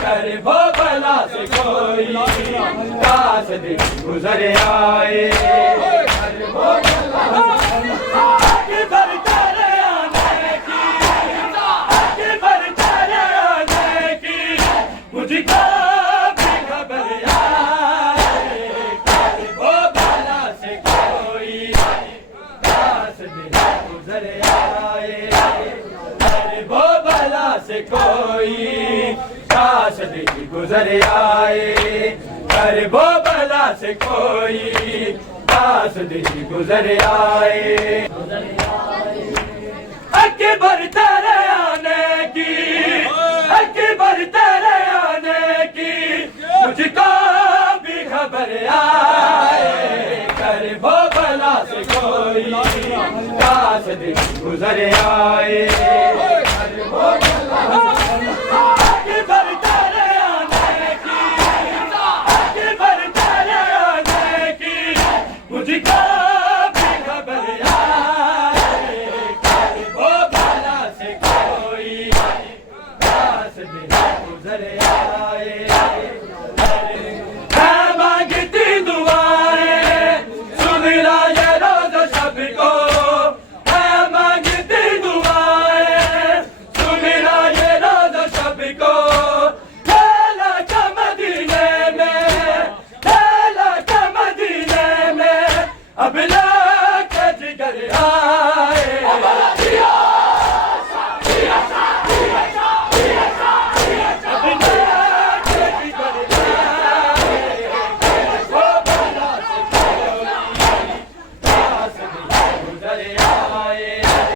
کر وہ بلا سے کوئی قاصد گزر آئے کر وہ بلا آگے بڑھتے رہنے کی آگے بڑھتے رہنے کی مجھ کو بھی خبر آئے کر وہ بلا سے کوئی قاصد گزر آئے کر وہ بلا سے کوئی قاصد گزر آئے کر وہ بلا سے کوئی قاصد گزر آئے اکبر تیرے آنے کی اکبر تیرے آنے کی مجھ کو بھی خبر آئے کر وہ بلا سے کوئی قاصد گزر آئے کر وہ بلا اکبر تیرے آنے کی اکبر تیرے آنے کی مجھ کو بھی خبر آئے کر وہ بلا سے کوئی قاصد گزر آئے